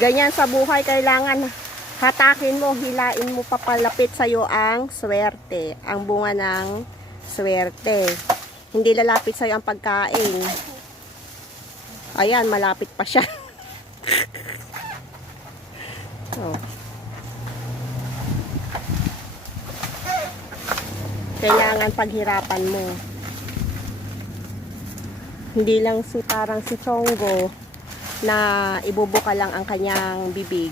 Ganyan sa buhay, kailangan hatakin mo, hilain mo papalapit sa'yo ang swerte. Ang bunga ng swerte. Hindi lalapit sa'yo ang pagkain. Ayan, malapit pa siya. Oh. Kailangan paghirapan mo. Hindi lang parang si Chongo na ibubuka lang ang kanyang bibig.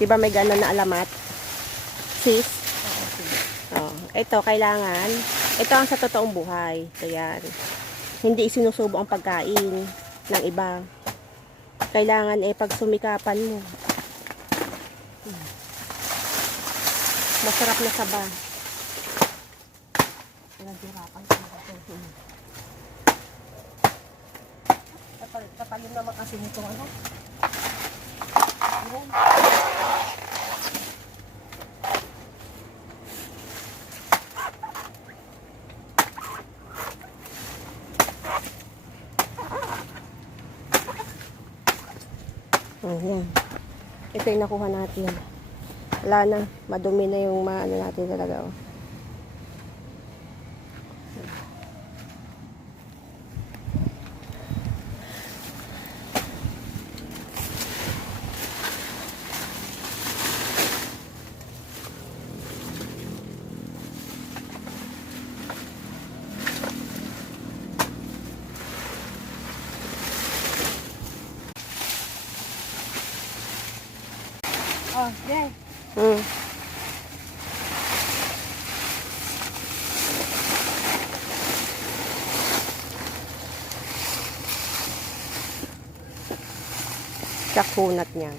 Diba may gano'n na alamat? Sis? Oh, ito, kailangan. Ito ang sa totoong buhay. Ayan. Hindi isinusubo ang pagkain ng iba. Kailangan pagsumikapan mo. Masarap na saba. Naghirapan ko ito. Katalim naman kasi nitong ano. Ayan. Ayan. Ito yung nakuha natin. Wala na. Madumi na yung ano natin talaga. Oh. Oh, yeah. Kakunat niya.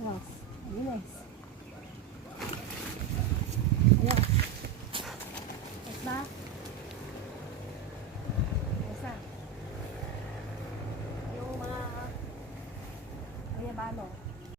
Yes. Nice.